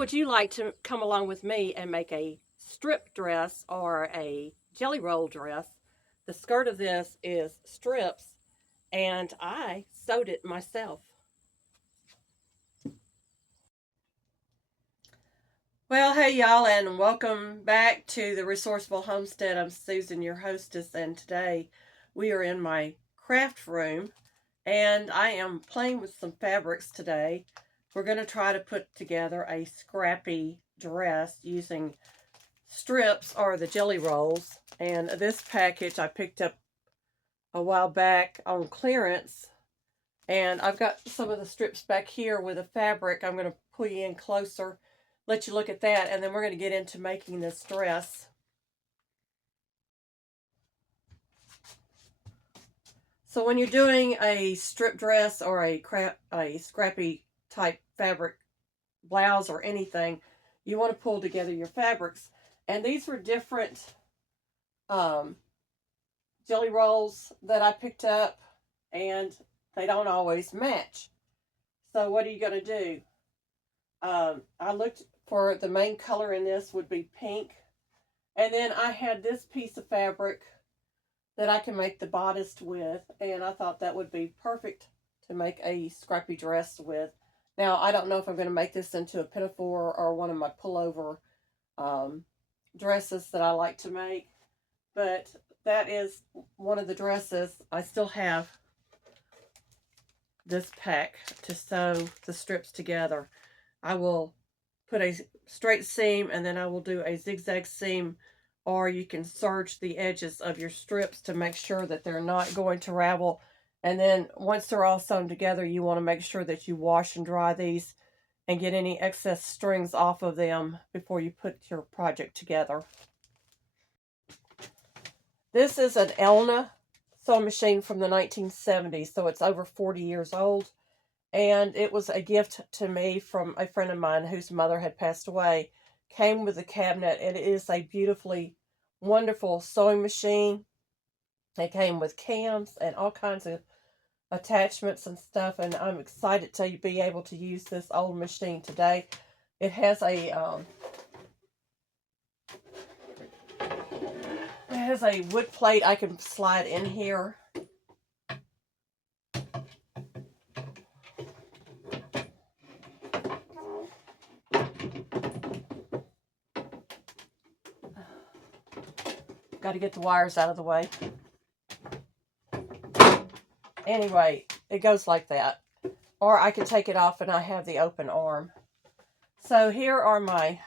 would you like to come along with me and make a strip dress or a jelly roll dress? The skirt of this is strips, and I sewed it myself. Well, hey y'all, and welcome back to the Resourceful Homestead. I'm Susan, your hostess, and today we are in my craft room, and I am playing with some fabrics today. We're going to try to put together a scrappy dress using strips or the jelly rolls. And this package I picked up a while back on clearance, and I've got some of the strips back here with the fabric. I'm going to pull you in closer, let you look at that, and then we're going to get into making this dress. So when you're doing a strip dress or a scrappy type fabric blouse or anything, you want to pull together your fabrics. And these were different jelly rolls that I picked up, and they don't always match. So what are you going to do? I looked for the main color in this would be pink. And then I had this piece of fabric that I can make the bodice with, and I thought that would be perfect to make a scrappy dress with. Now, I don't know if I'm going to make this into a pinafore or one of my pullover dresses that I like to make, but that is one of the dresses. I still have this pack to sew the strips together. I will put a straight seam, and then I will do a zigzag seam, or you can serge the edges of your strips to make sure that they're not going to ravel. And then once they're all sewn together, you want to make sure that you wash and dry these and get any excess strings off of them before you put your project together. This is an Elna sewing machine from the 1970s, so it's over 40 years old. And it was a gift to me from a friend of mine whose mother had passed away. Came with a cabinet, and it is a beautifully wonderful sewing machine. It came with cams and all kinds of attachments and stuff, and I'm excited to be able to use this old machine today. It has a wood plate I can slide in here. Got to get the wires out of the way. Anyway, it goes like that. Or I can take it off and I have the open arm. So here are my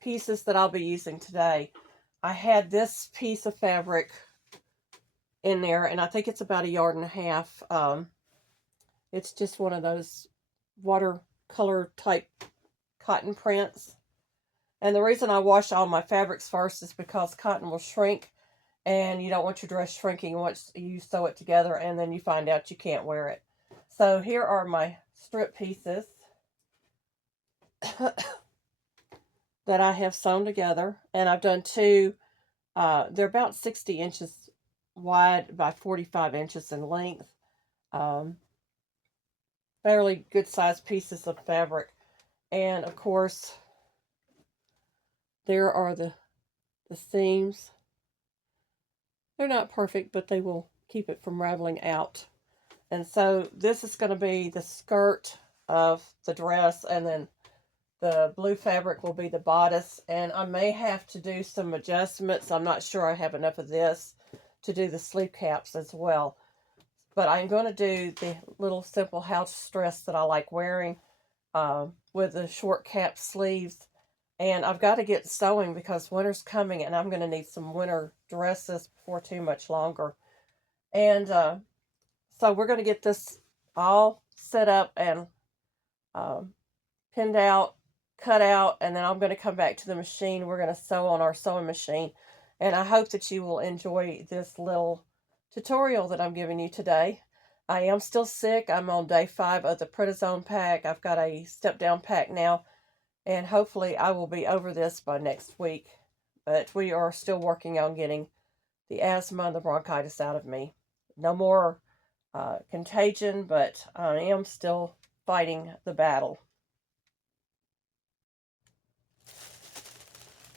pieces that I'll be using today. I had this piece of fabric in there, and I think it's about 1.5 yards. It's just one of those watercolor type cotton prints. And the reason I wash all my fabrics first is because cotton will shrink, and you don't want your dress shrinking once you sew it together and then you find out you can't wear it. So here are my strip pieces that I have sewn together, and I've done two. They're about 60 inches wide by 45 inches in length. Fairly good sized pieces of fabric. And of course, there are the seams. They're not perfect, but they will keep it from raveling out. And so this is going to be the skirt of the dress, and then the blue fabric will be the bodice. And I may have to do some adjustments. I'm not sure I have enough of this to do the sleeve caps as well. But I'm going to do the little simple house dress that I like wearing with the short cap sleeves. And I've got to get sewing because winter's coming, and I'm going to need some winter dresses before too much longer. And so we're going to get this all set up and pinned out, cut out, and then I'm going to come back to the machine. We're going to sew on our sewing machine. And I hope that you will enjoy this little tutorial that I'm giving you today. I am still sick. I'm on day 5 of the prednisone pack. I've got a step down pack now, and hopefully I will be over this by next week. But we are still working on getting the asthma and the bronchitis out of me. No more contagion, but I am still fighting the battle.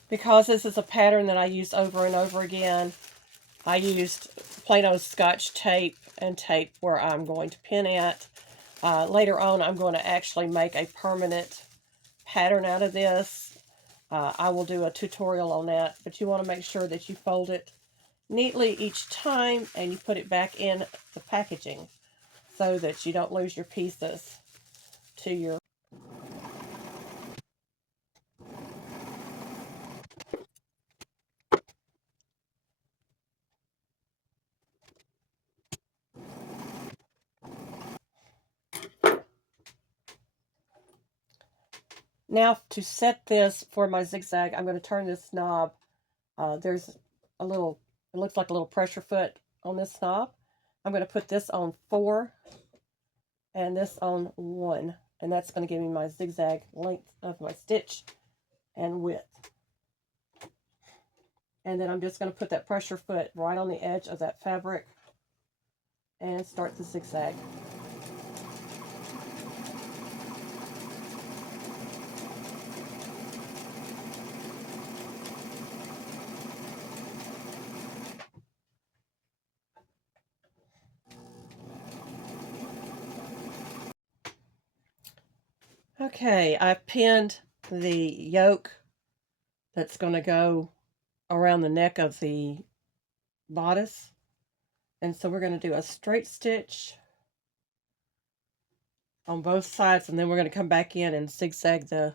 Because this is a pattern that I use over and over again, I used plain old Scotch tape and tape where I'm going to pin at. Later on, I'm going to actually make a permanent pattern out of this. I will do a tutorial on that, but you want to make sure that you fold it neatly each time and you put it back in the packaging so that you don't lose your pieces to your... Now to set this for my zigzag, I'm going to turn this knob. There's a little, it looks like a little pressure foot on this knob. I'm going to put this on 4 and this on 1. And that's going to give me my zigzag length of my stitch and width. And then I'm just going to put that pressure foot right on the edge of that fabric and start the zigzag. Okay, I've pinned the yoke that's going to go around the neck of the bodice. And so we're going to do a straight stitch on both sides, and then we're going to come back in and zigzag the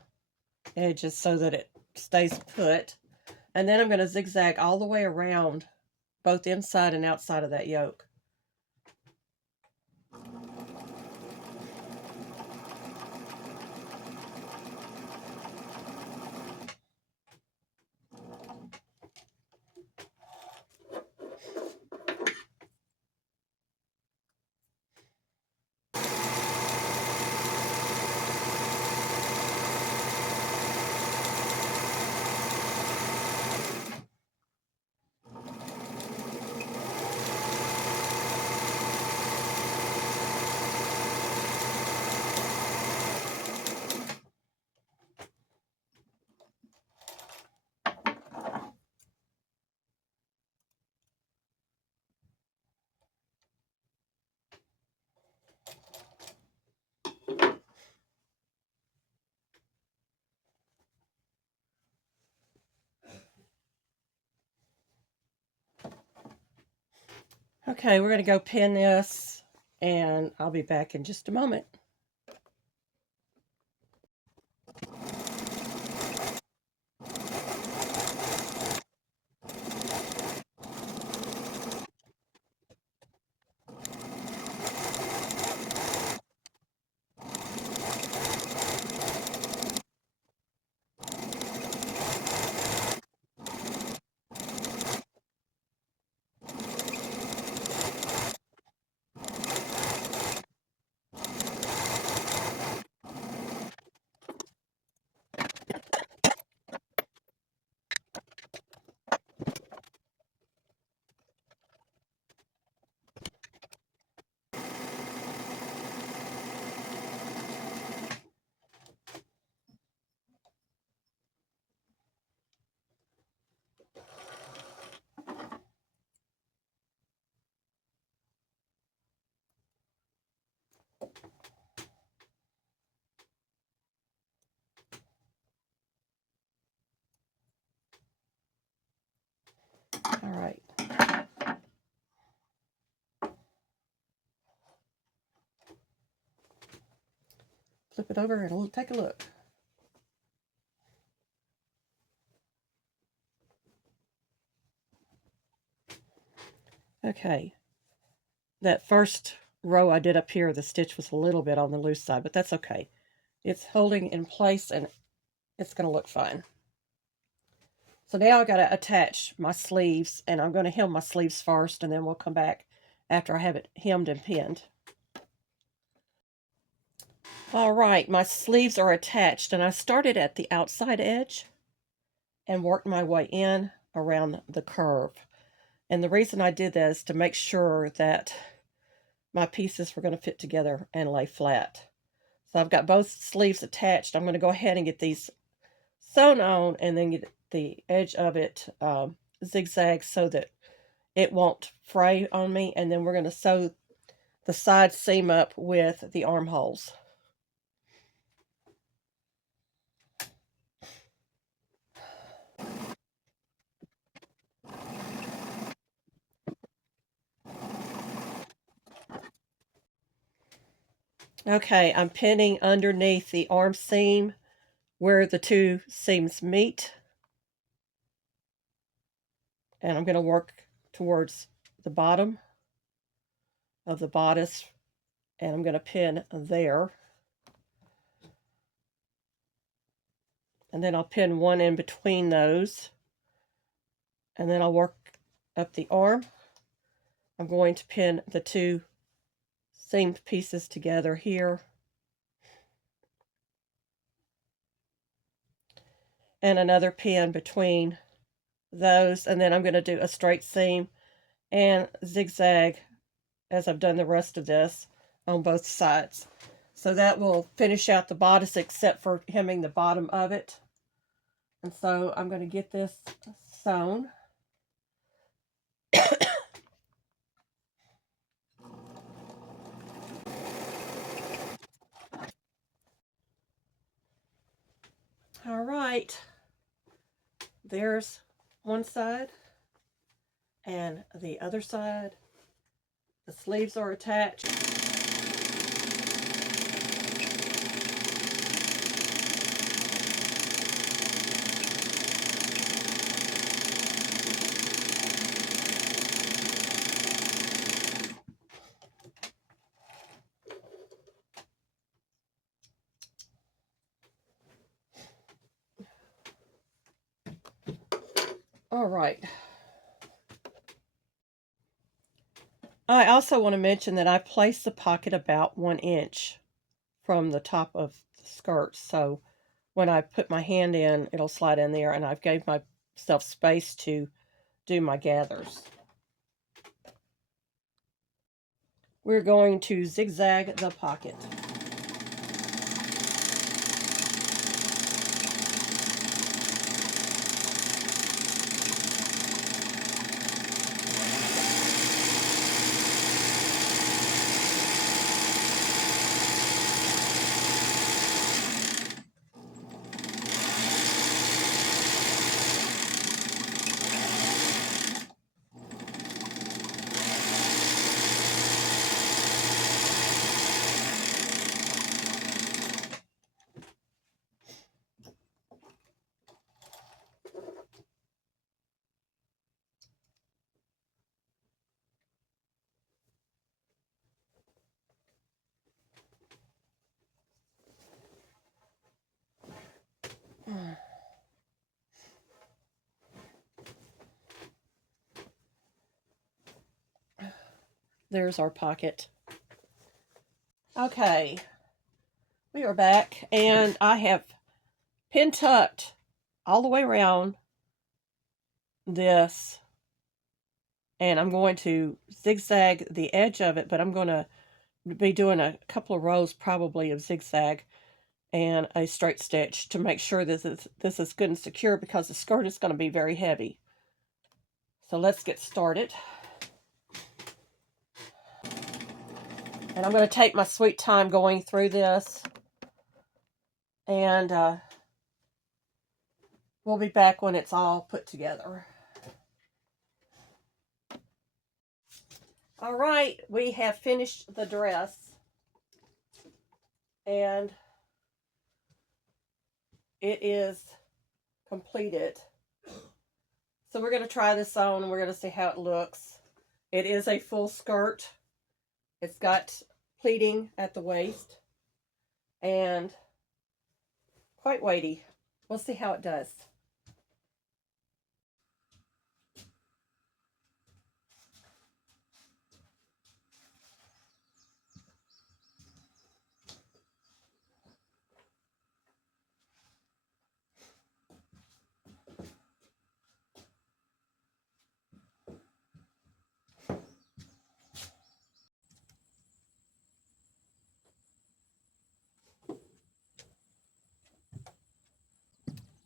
edges so that it stays put. And then I'm going to zigzag all the way around both inside and outside of that yoke. Okay, we're going to go pin this, and I'll be back in just a moment. All right. Flip it over and we'll take a look. Okay. That first row I did up here, the stitch was a little bit on the loose side, but that's okay. It's holding in place and it's going to look fine. So now I got to attach my sleeves, and I'm going to hem my sleeves first, and then we'll come back after I have it hemmed and pinned. All right, my sleeves are attached, and I started at the outside edge and worked my way in around the curve. And the reason I did that is to make sure that my pieces were going to fit together and lay flat. So I've got both sleeves attached. I'm going to go ahead and get these sewn on and then the edge of it zigzag so that it won't fray on me. And then we're going to sew the side seam up with the armholes. Okay, I'm pinning underneath the arm seam where the two seams meet. And I'm going to work towards the bottom of the bodice, and I'm going to pin there. And then I'll pin one in between those. And then I'll work up the arm. I'm going to pin the two seamed pieces together here. And another pin between those. And then I'm going to do a straight seam and zigzag as I've done the rest of this on both sides. So that will finish out the bodice except for hemming the bottom of it. And so I'm going to get this sewn. All right, there's one side and the other side. The sleeves are attached. All right. I also want to mention that I placed the pocket about 1 inch from the top of the skirt. So when I put my hand in, it'll slide in there, and I've gave myself space to do my gathers. We're going to zigzag the pocket. There's our pocket. Okay, we are back, and I have pin tucked all the way around this, and I'm going to zigzag the edge of it, but I'm going to be doing a couple of rows probably of zigzag and a straight stitch to make sure this is good and secure, because the skirt is going to be very heavy. So let's get started. And I'm going to take my sweet time going through this, and we'll be back when it's all put together. All right, we have finished the dress, and it is completed. So we're going to try this on, and we're going to see how it looks. It is a full skirt. It's got pleating at the waist and quite weighty. We'll see how it does.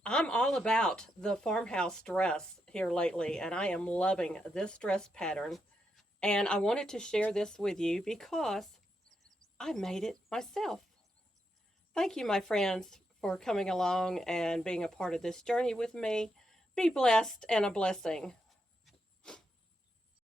I'm all about the farmhouse dress here lately, and I am loving this dress pattern. And I wanted to share this with you because I made it myself. Thank you, my friends, for coming along and being a part of this journey with me. Be blessed and a blessing.